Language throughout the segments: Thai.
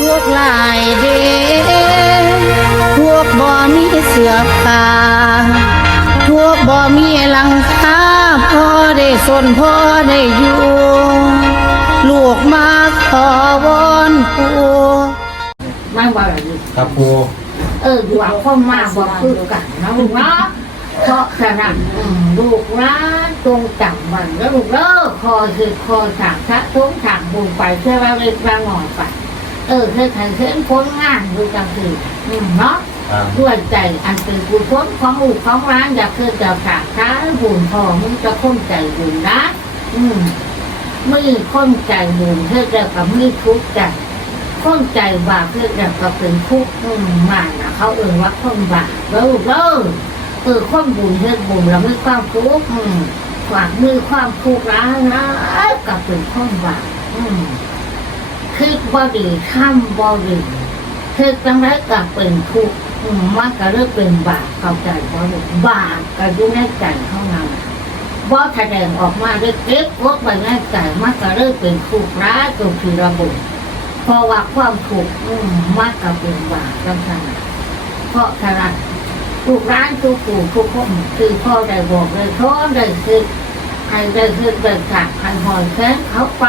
พวกลายเด้พวกบ่มีเสือผ้าพวกบ่มีหลังคาพอได้สนพอได้อยู่ลูกมาขอวอนปูม่ว่าอะไรอยู่ครับปูเอออยู่เอาข้อมาบอกคือกันนะลูกเนาะเพราะฉะนั้นอืมลูกนะจงจำมันแล้วลูกเลิกคอคือคอยถางชักทุกถางบุญไปเชื่อว่าเล็กว่าหน่อยไป เออเพื่อทันเพื่อนพ้นงานดูจังคืออืมเนาะครับด้วยใจอันเป็นกุศลของลูกของร้านอยากคือจะถางช้าบุญพอมึงจะค้นใจบุญนะอืมไม่ค้นใจบุญเพื่อจะกับไม่ทุกข์ใจข้นใจบาปเพื่อจะก็เป็นทุกข์อืมมากนะเขาเอ่ยว่าข้นบาปแล้วเด้อเออข้นบุญเพื่อบุญเราไม่ความทุกข์อืมฝากมือความทุกข์ร้ายนะกับเป็นข้นบาปอืม คิดบ่ดีข้ามบ่ดีคือจังไรกับเป็นทุกข์มันก็เริ่มเป็นบาปเข้าใจบ่ดีบาปก็อยู่ในใจเท่านั้นบ่แสดงออกมาด้วยเก็บวกไปในใจมันก็เริ่มเป็นทุกข์ร้ายจนคือระบุเพราะว่าความถูกข์มากกับเป็นบาปจังสันเพราะฉะนั้นทุกร้านทุกปู่ทุกคนคือพ่อได้บอกเลยท้อได้คือให้ได้คือได้ขาดให้หอยแข้งเขาไป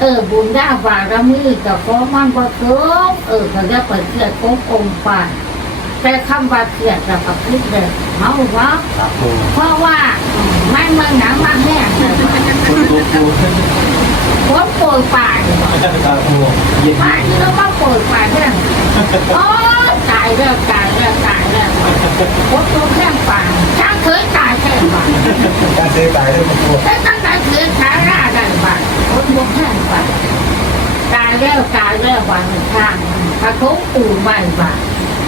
เออบุญญาบารมีกับขอมันบ่ถึงเออเขาจะไปเทียดขององค์ป่าแต่คำว่าเทียดกับปักคิดเลยเมาว่าครับปูเพราะว่าอืมมันเมืองหนังมันแห้งเลยปูปูปูฝนโปรยปลายครับปูเย็นมาที่เรามาโปรยปลายเนี่ยโอ้ยตายแล้วตายแล้วตายแล้วฝนตกแค่ป่าช้างเคยตายแค่ป่าการเซตายด้วยปูแต่ตั้งแต่เคยช้างราได้ป่าฝนตกแค่ป่าตาย แล้วตายแล้ววันข้างพระทุกปูใบป่า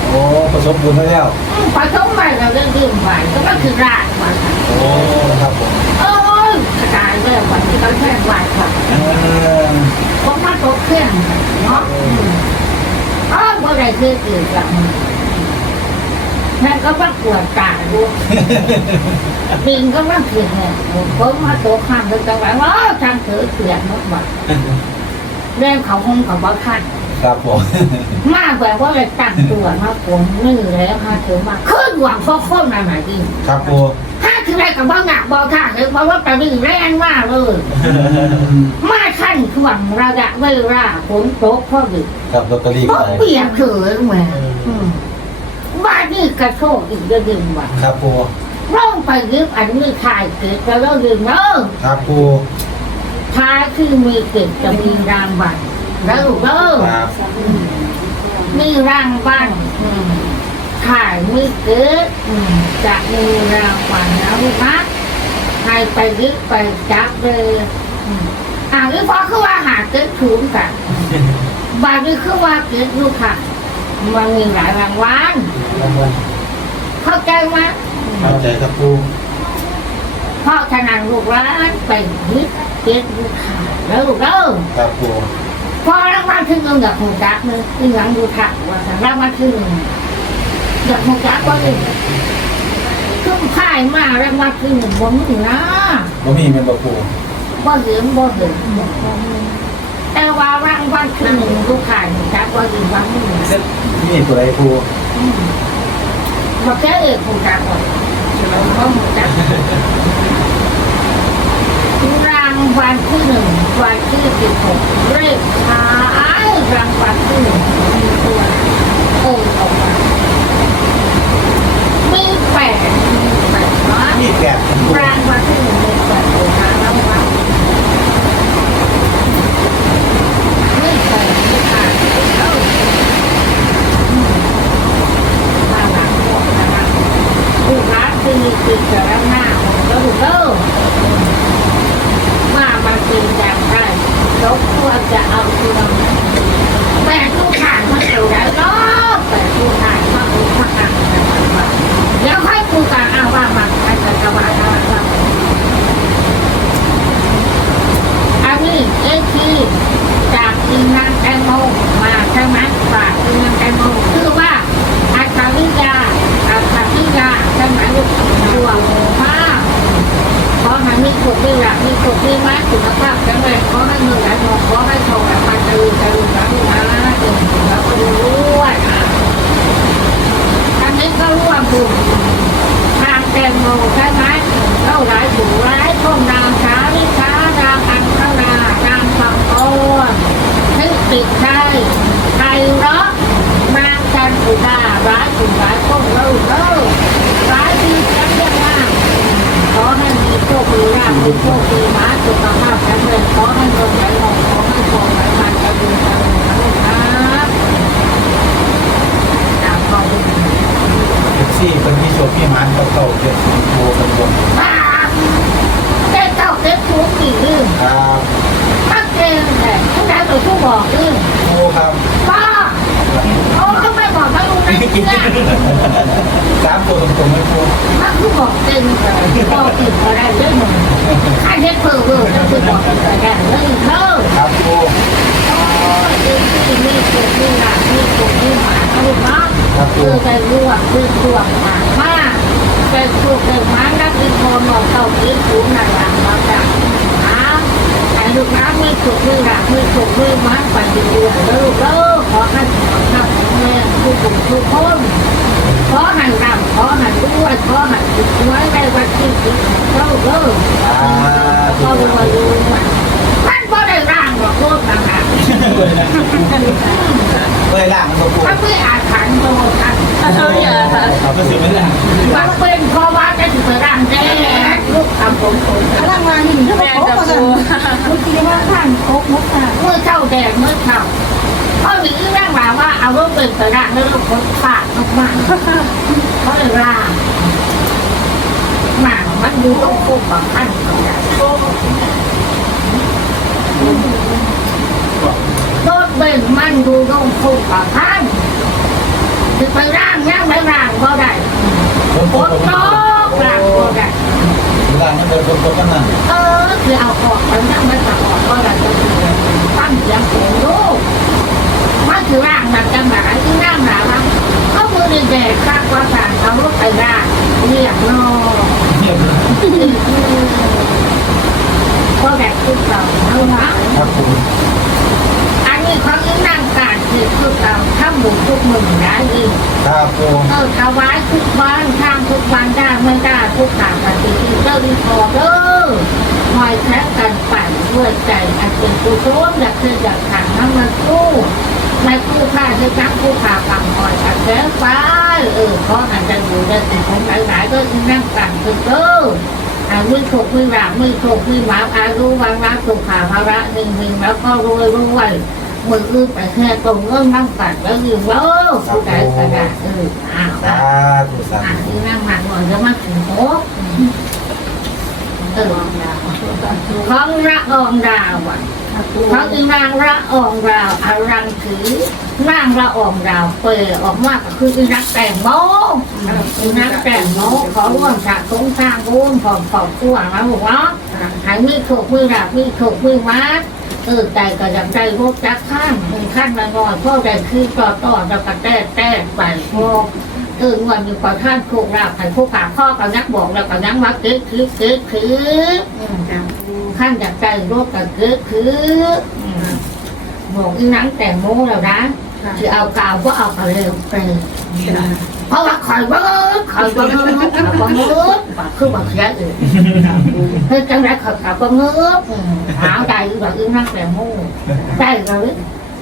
โอ้ประสบบุญมาแล้วพระทุกใบเราเรื่องดื่มใบก็คือราดป่าโอ้ครับผมโอ้ยตายแล้ววันที่เขาแค่ใบป่าเออเพราะมันตกเครื่องเนาะอ๋อเมื่อไรคือเกิดกับมันแม่ก็ว่าปวดตาดูดินก็ว่าเกลียดเนี่ยผมมาตกข้ามไปจังหวะว่าทางเถือเกลียดมดบ่ เรื่องเขาคงกับว่าขั้นครับผม มากแบบว่าเลยตั้งตัวมาผมนี่แล้วค่ะถือมาขึ้นหวังพ่อคนมาไหนดิครับปูถ้าคืออะไรกับว่าหนักบอท่าเลยเพราะว่าไปดื้อแรงมากเลยมาขั้นช่วงระยะเวลาฝนตกพ่อดึกครับลอตเตอรี่ก็ไปเปียกเถือะแหม่อืมบ้านนี่กระโชกอีกจะดึงว่ะครับปูร่องไปยึดอันนี้ถ่ายเกิดจะเลิกดึงเนอะครับปู ท้ายคือมีเกิดจะมีรางบังแล้วลูกเลิกครับมีรางบังอืมถ่ายมีเกิดอืมจะมีรางวัลแล้วลูกนะให้ไปยึดไปจับเลยอืมอ่าหรือพอคือว่าหาเกิดถูกกันบางทีคือว่าเกิดลูกค่ะมันมีหลายรางวัลรางวัลเข้าใจไหมเข้าใจครับปู เพราะฉะนั้นลูกร้านไปยึดเก็บลูกค้าแล้วลูกเด้อครับปูพอรางวัลที่หนึ่งอยากหูจักเลยที่หลังดูถักว่าแต่รางวัลที่หนึ่งอยากหูจักก็เลยขึ้นพ่ายมารางวัลที่หนึ่งบ่มีนะบ่มีแม่นบ่ปูบ่เห็นบ่เห็นแต่ว่ารางวัลที่หนึ่งลูกค้าหูจักว่าดีว่ามีนี่ตัวไรปูบอกแค่เอกหูจักว่าเราก็หูจักราง วัลที่หนึ่งวันที่สิบหกเลขท้ายรางวัลที่หนึ่งมีตัวเออออกมามีแปดมีแปดเนาะนี่แปูรางวัลที่หนึ่งมีแปดโอ้หารางวัลม่แปดม่ขาดเอ้าอืมมาหลังหมดนะคะผู้รักที่มีจิตจะรักหน้าของก็ถูกเด้อ มากินกันได้แล้วควจะเอาตัวแต่ทุกขางมาเกี่ยวกันเนาะแต่ทุกขางมาอุดมา มพ่อลูกซีเป็นที่โชว์พี่มันกับเก่าเจ็ดสีโบกันบนบ้าเจ้าเจ้าเก็บทุกข์อีกเรื่องครับป้ายตัวผู้บอกเรื่องโอ้ครับบ้าเขาเขา ไม่กให้ลูกนสามตัวตรงๆไม่พูดถ้าผู้บอกเก่งเลยบอกติดอะไรเรื่องมึงถ้าเด็กเพิ่มเพิ่มจะคือบอกติดอะไรเรื่องเธอครับโอ้โอ้ยที่มีตัวมีหนามีตัวมีหมาลูกเนาะคือไปรวบคือรวบหมามากเป็นตัวเป็นหมานักดินโทนบอกเต่าคิดสูงหนักหลังมาจาก ไอ้ลูกน้ำมีตัวมีหนามีตัวมีหมาไปดีๆแล้วลูกเออขอให้สุขภาพแข็งแรงทุกคนทุกคนขอหันดำขอหันด้วยขอหันติดไว้ในวันที่สิบเจ้าเลิกอ่าก็รวยรวยท่านก็ได้ร่างหรอกโคตรต่างหากเวลามันมาพูดถ้าไม่อาถรรพ์โตท่านครับก็สิไม่ได้มันเป็นเพราะว่า จะถือร่างแก่ลูกทำผมผมร่างวานนี่ถ้าบอกเขาก็จะเมื่อกี้ว่าท่านโคกมดค่ะเมื่อเจ้าแดงเมื่อเช้าพราะหนีร่างมาว่าเอาลูกเป็นไปได้แล้วลูกคนขาดมากๆเพราะเลยร่างหมามันอยู่ตรงโค้งบางท่านตรงนั้นรถเบนมันดูตรงโคู่กับท่านจะไปร่างย่างไม่ร่างก็ได้คนฝโตนคนตก ร่างก็ได้เวลามันเดินคนคนนั้นเออคือเอาออกไปย่งม่ตัดออกก็ได้จะคือตั้งเสียงโหลูกมันคือร่างมันจะหนาที่ร่งหนาว่าเขามือดีแดกข้างว่าทางเอารถไปร่างเรียกนอเงียบเลยก็แบกขึ้นเราเอาละครับผมอันนี้เขาจะนั่งการ คือคือเราทำบุญทุกมือได้ดีครับผมเออถวายทุกวันทางทุกวันได้ไม่ได้ทุกขางปฏิทินเจ้าดีพอเด้อคอยแท็กกันปั่นด้วยใจอันเป็นกุศลอยากคืออยากขังน้ำมันสู้ในคู่ค่าที่จักคู่ขาฝั่งคอยอันแท้ฟ้าเออเพราะอันจะอยู่ในสิ่งของหลายๆก็คือนั่งกันคือเด้ออามือถกมือหลังมือถกมือหมาอายุวันรักสุขาภาระหนึ่งหนึ่งแล้วก็รวยรวย มืออื้อไปแค่ตรงเงื่อนนั่งกันแล้วยืนว่าเออผู้ใดก็ได้เอออ้าวสาธุสาอะธุที่นั่งหนักหน่อยจะมาถึงโต๊ะเออของระอองดาวอะเขาคือนางระอองดาวอารังถือนางระอองดาวเปรออกมาก็คืออีนักแต่งโมอีนักแต่งโมขอร่วมสะสมสร้างร่วมผอมผอมตัวนะบอกว่าหายมือถูกมือหลับมือถูกมือมัด เออใจก็ยังใจรบจักข้างมือข้างละงอยพ่อใจคือต่อต่อแล้วก็แต้แต้ไปพ่อเออวันอยู่กับท่านโคกราบท่านผู้ขาพ่อก็ยักบอกแล้วก็ยักมาเกิดคือเกิดคืออขั้นจากใจโรคก็เกิดคือบอกอีนังแต่งโมแล้วนะที่เอากาวก็เอาไปเร็วไป เพราะว่าคอยเบิ้งคอยเบิ้งคอยเบิ้งคือบอกเสียอื่นเฮ้ยจังไรคอยขับก็เงือบอืมหาใจแบบอีนังแต่งโมได้เลย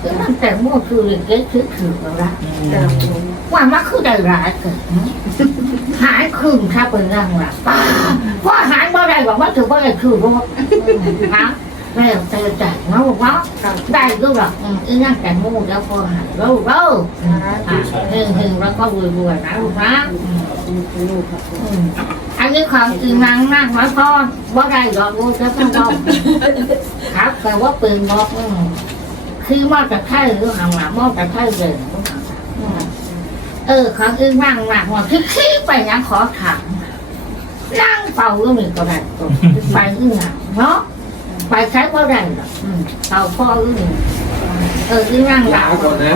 อีนังแต่งโมคือเกิดคือถือแล้วนะว่ามันคือได้ร้ายเกิดหายคืนถ้าเป็นร่างลับป้าว่าหายบ่ได้บอกว่าถือว่าได้คือรถนะ แล้วเตะใจเนาะเนาะได้ก็แบบอืมอีนั่งแต่งมูแล้วพอหายแล้วแล้วเฮงเฮงแล้วก็รวยรวยนะลูกนะอืมอืมอันนี้ความจริงนางนั่งน้อยพ่อว่าได้หรอกลูกจะต้องบอกครับแต่ว่าเป็นบอกอืมคือมอจะไข่หรือหางหลังมอจะไข่เด่นเออเขาคือนั่งหนักว่าคือขี้ไปยังขอถามนั่งเป่าก็มีก็ได้ตัวไปอึ้งหนักเนาะ ไปใช้ก็ได้หรอกอืมเป่าพ่ออึ้งเอออึ้งนั่งหลัล้าบงก่อนนะ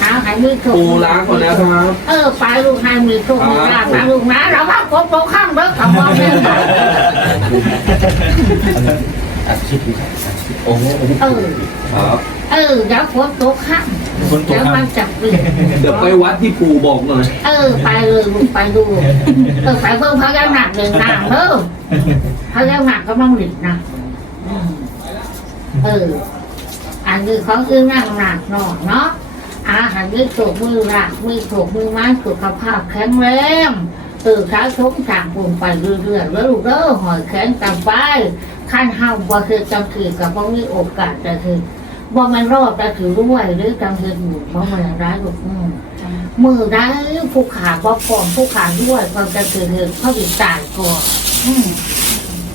หาใหายมือถูกปูล้างก่อนนะครับเออไปลูกให้มือถูกมือลาบนะลูกนะเราว่าโป๊ะโป๊ะข้างเด้อกับพ่อแม่นะอัดคลิปอยู่ครับอัดคลิปโอ้โหเออ ครับเออเดี๋ยวฝนตกข้างคนตกเดี๋ยวคมัรันบจะเปลี่ยนเดี๋ยวไปวัดที่ปูบอกหน่อยเออ ไปเลยลูกไปดู เออไปเบิ่งพญานาคเดินน้ำเด้อพญานาคก็ต้องหลีกนะอืม เออ อันนี้เขาคือนั่งหนักหน่อยเนาะอาหารมือถูกมือหลักมือถูกมือไม้สุขภาพแข็งแรงเออขาชมทางบุญไปเรื่อยๆแล้วลูกเด้อหอยแขนกันไปขั้นห้ามว่าคือจังคือกับว่ามีโอกาสแต่คือว่ามันรอดแต่ถือด้วยหรือจังคือบุญเพราะมันร้ายลูกอืมมือได้ผู้ขาบอกก่อนผู้ขาด้วยความจะคือคือเขาติดตายก่อน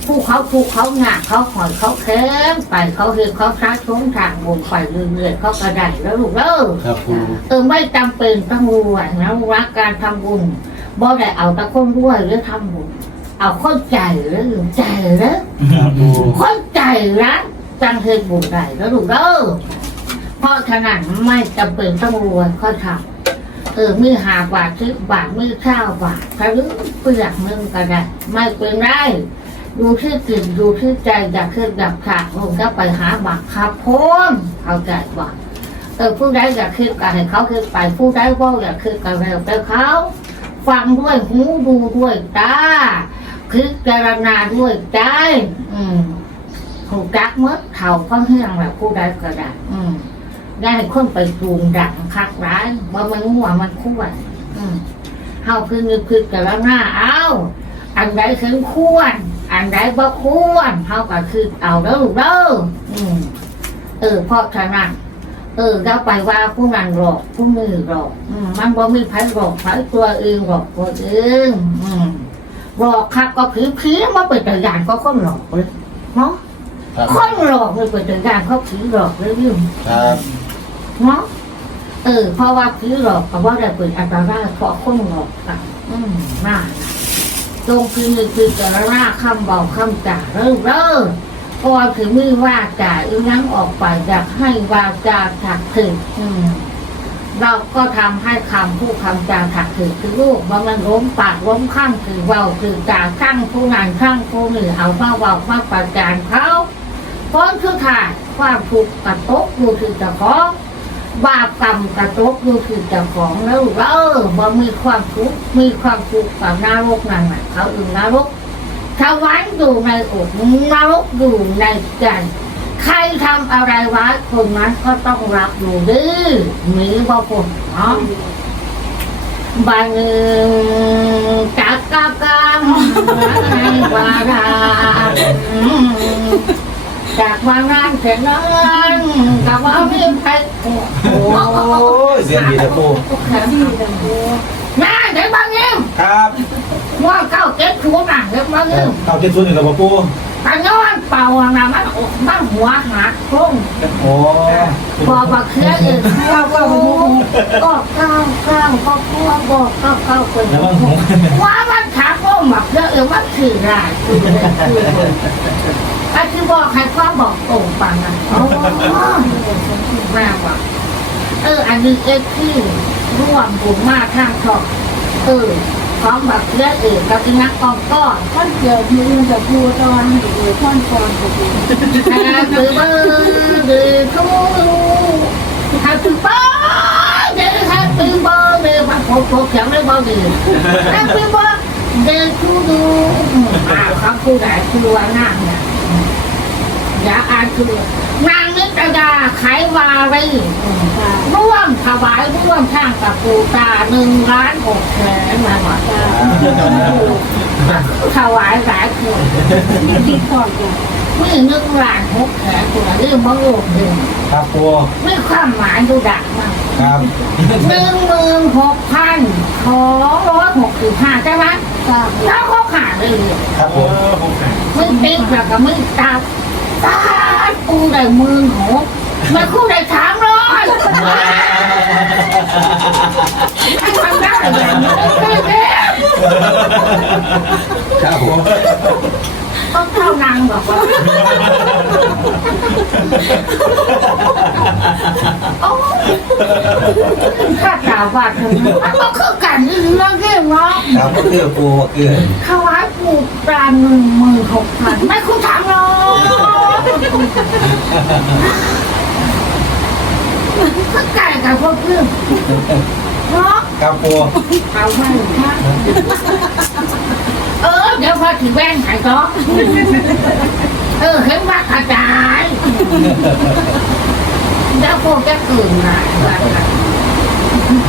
อืมผู้เขาผู้เขาหนักเขาหอยเขาแข็งไปเขาเห็นเขาช้าชมทางบุญไปเรื่อยๆเขากระไดแล้วลูกเด้อครับปูเออไม่จำเป็นต้องรวยนะรักการทำบุญบ่ได้เอาแต่คนรวยหรือทำบุญเอาคนใจหรือใจหรือครับปูคนใจรักจังเฮ็ดบุญได้แล้วลูกเด้อเพราะฉะนั้นไม่จำเป็นต้องรวยค่อยทำเออมีหาบาทสิบบาทมีข้าวบาทถ้าลืมเปลือกมึงก็ได้ไม่เป็นไร ดูที่กินดูที่ใจอยากขึ้นอยากขาดลงก็ไปหาบาทขับพ้นเอาใจบาทเออผู้ใดอยากขึ้นก็ให้เขาขึ้นไปผู้ใดว่าอยากขึ้นก็เร็วเขา ฟังด้วยหูดูด้วยตาพิจารณาด้วยใจอืมถูกจักเมื่อเท่าก็เฮียงแบบผู้ใดก็ได้อืมได้คนไปจูงดังคักร้ายว่ามันงัวมันคุ้นอืมเฮาคือนึกพิจารณาเอาอันใดถึงควร อันใดบ่ควรเฮาก็คือเอาเด้อลูกเด้ออืมเออเพราะฉะนั้นเออเราไปว่าผู้นั้นหลอกผู้มือหลอกอืมมันบ่มีไผหลอกไผตัวเองหลอกตัวเองอืมหลอกคักก็ผีผีมาเป็นตัวอย่างก็คนหลอกเลยเนาะครับคนหลอกเลยเป็นตัวอย่างเขาผีหลอกเลยยิ่งครับเนาะเออเพราะว่าผีหลอกก็ว่าได้เป็นอันตรายเพราะคนหลอกกันอืมน่า ตรงคือมือคือแต่ละหน้าคำเบอกคำจ่าเริ่มเริ่มก็ถือมือว่าจ่าอึ้งนั่งออกไปอยากให้วาจาถักถึงอืมเราก็ทำให้คำผู้คำจาถักถึงคือลูกว่ามันล้มปากล้มข้างคือเบาคือจ่าข้างผู้นั้นข้างผู้หนี่เอามาเบามาประจานเขาพราะคือขาดความถูกกระตกอยู่ที่เจ้าขอ บาปกรรมกระตกอยู่ที่เจ้าของแล้วเออว่มีความทุกข์มีความทุกข์กับนรกนั่นน่ะเขาอึงนรกสวรรค์อยู่ในอกนรกอยู่ในใจใครทำอะไรไว้คนนั้นก็ต้องรับอยู่ดื้อมีบางคนเนาะบางจักกะกันในวารา จากวางงานเสร็จนั้นกับว่าไม่ใครโอ้โหโอ้ยเสียงดีแต่ปูง่ายเดี๋ยวบางเงินครับว่าเก้าเจ็ดชั่วหนังเดี๋ยวบางเงินเก้าเจ็ดศูนย์หนึ่งกับปูปัญญาเป่าอะนะมันอกมันหัวหักโค้งโอ้พอบักเคียเองเก้าเก้าก็เก้าเก้าก็กลัวบอกเก้าเก้าเป็นแล้วมันหงว่ามันขาโค้งบักเคียเองมันถือได้คือ เลยคือเลยอาที่บอกให้ความบอกตรงปังอะโอ้แม่ว่าเออ อันนี้เอ็กที่ร่วมบุญมาทางชอบเออพร้อมแบักเคียเองกับอีนักกองก้อนท่านเกี่ยวมือจะพูดตอนหรือท่านก่อนจะพูด Happy birthday to you. Happy birthday, happy birthday. Bạn phục phục chẳng lấy bao gì. Happy birthday to you. À, không cô đại cô anh nàng nè. Dạ, ai cô nàng nhất ra ra khải và đi ร่วมถวายร่วมสร้างกับปูตาหนึ่งล้านหกแสนมาหมดถวายหลายคนที่ก่อนเนี่ยไม่นึกล้านหกแสนตัวเรื่องมะโงเดิมครับปูไม่ความหมายดูดักมากครับหนึ่งหมื่นหกพันสองร้อยหกสิบห้าใช่ไหมทราบแล้วเขาขาดเลยครับผมไม่ติ๊กแล้วก็ไม่ตับ ตากูได้หมื่นหกมาคู่ได้สามร้อยทำได้อย่างนี้เด้อครับผม ต้องเท่านางบอกว่า โอ้ข้าตาว่าเธอมันก็คือกันนี่เรื่องเรื่องเนาะครับก็คือปูก็คือถวายปูปลาหนึ่งหมื่นหกพันไม่คุ้มถามหรอกก็ไก่กับพวกเพื่อนเนาะ ครับปูเอาไว้นะเออ เดี๋ยวพอถึงแว่นหายก็เออเห็นว่ากระจายแล้วพวกจะตื่นมาว่ากัน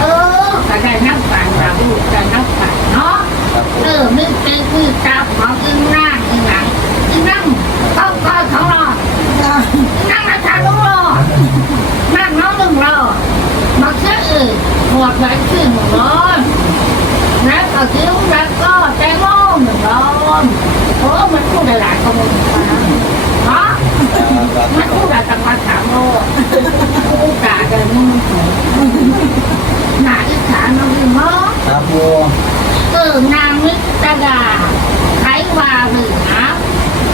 เออกระจายน้ำปั่นเราลูกระจายน้ำปั่นเนาะคครับปูเออมีปีกมีจับของอึ้งหน้าอึ้งหลังอึ้งนั่งต้องคอยของเรอนั่งอาจารย์ต้องรอนั่งน้องหนึ่งรอ มาเชื่อื่นหมดไว้ชื่อหนึ่งร้อนแล้วก็คิ้วแล้วก็แตงโมหนึ่งร้อนโอ้มันพูดหลายๆคำเลยนะฮะมันพูดหลายจังหวัดสามโลกพูดด่าแต่มึงหนาอีสานน้องพี่น้อง ครับปู เออนางมิตรดาไขวาหรือนะ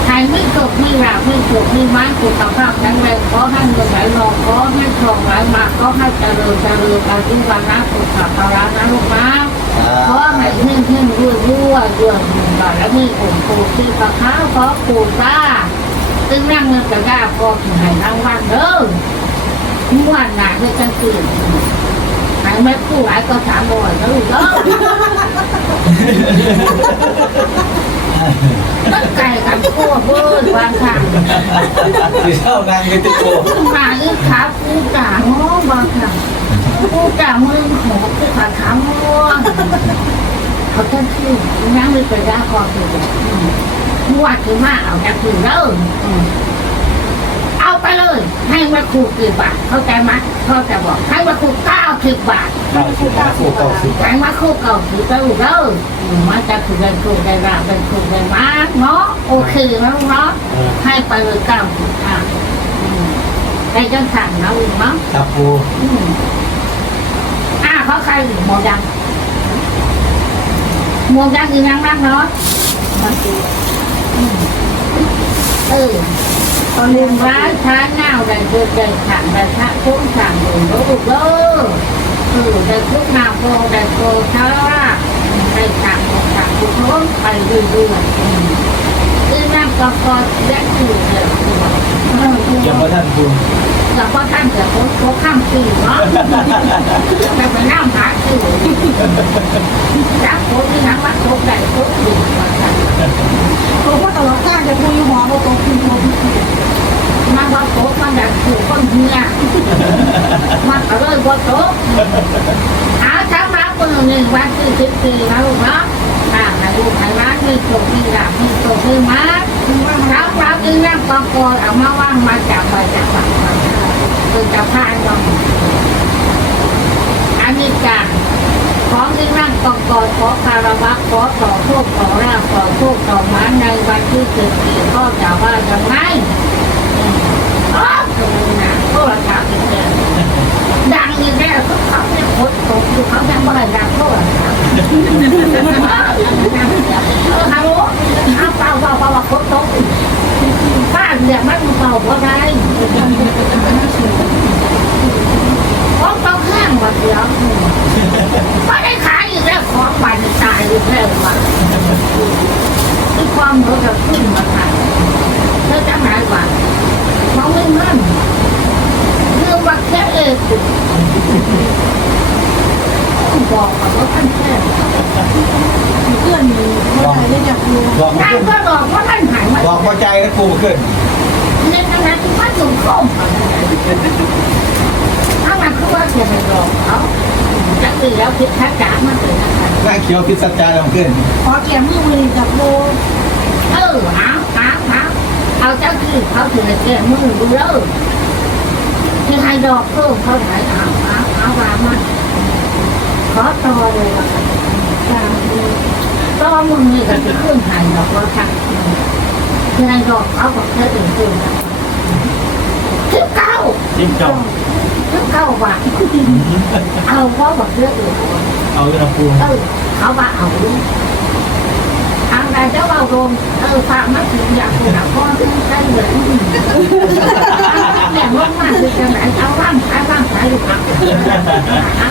ใครไม่จบไม่หลับไม่จบไม่มันสุขภาพแข็งแรงขอให้เงินไหลนองขอให้ทองไหลมาก็ ให้เจริญเจริญอายุวันนะสุขภาระนะลูกนะขอให้เพ่งเพ่งรวยรวยรวยบารมีองค์ปู่ที่ประค้าขอปู่ตาตึงนั่งเงินกระดาษพอถึงให้รางวัลเด้อวันหนาไม่จังตื่นใครไม่ผู้หลายก็ถามบ่อยนะลูกเด้อ ตั้งใจกับพวกเบิร์ดวางทางที่เท่านางกันติโกมาอีกครับกูกาง้อบางทางกูกามือหอกูขาขาม่วงเขาต้นชื่อยังไม่ไปได้คอคือมวดคือมาเอาจากคือเริ่มเอ ไปเลย ให้มาครูกี่บาทเข้าใจไหมเขาจะบอกให้มาครูเก้าสิบบาทเก้าสิบเก้าสิบเก้าสิบแปลว่าคู่เก่าคือเก่าเด้อมันจะคือเป็นคู่ได้ราเป็นคู่ได้มาเนาะโอเคแล้วเนาะให้ไปเลยเก้าสิบห้าได้จังสั่งนะลุงเนาะครับปูอืมอ่าเขาใครหรือหมอดังหมอดังคือยังมากเนาะอืมเออ ตอนเรียนร้าช้าหนาได้เกิดได้ขังได้ชะทุ่งสั่งหนึ่งลูกเด้อคือได้ทุกนาโกได้โกชาได้ขังของขังทุกคนไปเรื่อยๆคือนั่งก็พอแยกอยู่เลยยังไม่ท่านปูแล้วก็ท่านจะพ้นโคข้ามสี่เนาะแต่ไปนั่งหาสี่จับโคที่นั่งวัดโคได้โคดีกว่ากันตัวพ่อตลอดข้างจะพูดอยู่หอเราตรงคุณผม มาวัดโคมันแบบ ถูกคนเฮียมันก็เลยวัดโคหาช้างรับมือหนึ่งวันที่สิบสี่นะลูกเนาะอ่าให้ลูกให้ร้านมีโชคมีลาภมีโชคมีมารับรับอีนั่งกองกอยเอามาว่างมาจับไปจับไปคือจะพายลงอันนี้จ้ะของที่นั่งกองกอยขอคารวะขอต่อโทษขอราบขอโทษต่อมาในวันที่สิบสี่ก็จะว่ายังไง อ๋อคือนะโทรศัพท์อีกแล้วดังอีกแล้วทุกเขาเนี่ยโคตรตกอยู่เขายังไม่ได้ดังโทรศัพท์เออฮัลโหลเอาเปล่าเปล่าเปล่าโคตรตกบ้านเนี่ยมันเป่าเพราะไรเพราะต้องแห้งหมดแล้วไม่ได้ขายอีกแล้วของบันตายอีกแล้วว่ะ ที่ความรู้จะขึ้นมาทางเธอจะหายกว่ามองไม่เงินเรื่องว่าแค่เอสุบอกกับว่าท่านแค่เพื่อนมีคนไทยได้จากดูท่านก็บอกว่าท่านหายมาบอกพอใจแล้วปูขึ้นในขณะที่ว่าอยู่คมถ้ามันคือว่าเสียไปรองเขาจะตื่นแล้วคิดทักษะมันตื่นนะคะ หน้าเขียวพิษสัจจาลงขึ้นขอแก้มือมือจากโบเออเอาเอาเอาเอาเจ้าที่เขาถือแก่มือดูแล้วที่ให้ดอกเพิ่มเขาไหนเอาเอาเอาวางมันขอต่อเลยว่าต่อมึงนี่ก็จะขึ้นหายดอกว่าค่ะที่ให้ดอกเขาบอกเธอตื่นตื่นคิดเก้ายิ่งจ้องคิด เก้าว่าเอาเพราะบอกเรื่องอื่นเอาเลยนะปูเออเขาว่าเอาทางใดจะว่าโดนเออฝากมาถึงอยากคุณพ่อที่ใช่เหมือนแต่ว่ามาคือจะไหนเอาร่างกายร่างกายอยู่ครับเขา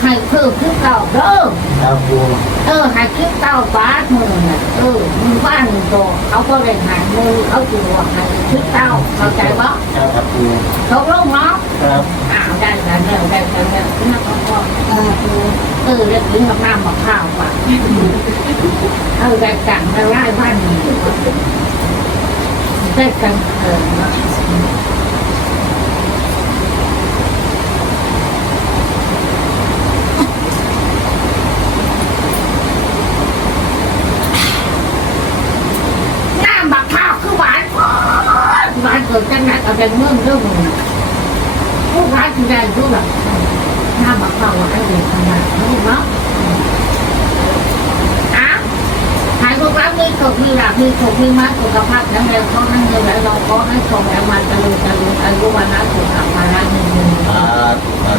ให้เพิ่มขึ้นเก่าเด้อครับปูเออให้ขึ้นเก้าบาทมือน่ะเออมือบ้านมือโตเขาก็เลยหายมือเขาถือว่าให้ขึ้นเก้าเข้าใจปะครับครับปูตกลงเนาะครับอ้าวได้แล้วได้แล้วได้แล้วได้แล้วนักก็อ่าดูเออเรียกถึงกับน้ำมะพร้าวว่ะเออได้กันได้ไล่บ้านนี้ได้กันเออเนาะ กิดจัง นัดเอาแต่เมืองเรื่องมึงผู้ร้ายที่ได้รู้แบบหน้าบักเบาให้เด็กทำงานรู้เนาะอะหายพวกเรามีโชคมีหลับมีโชคมีมาสุขภาพแข็งเรงขอให้เงินไหลเราก็ให้ทองแรงมันจะลุตะลุอายุวันนั้นสุขภาพมาได้เงินเงินสาธุสา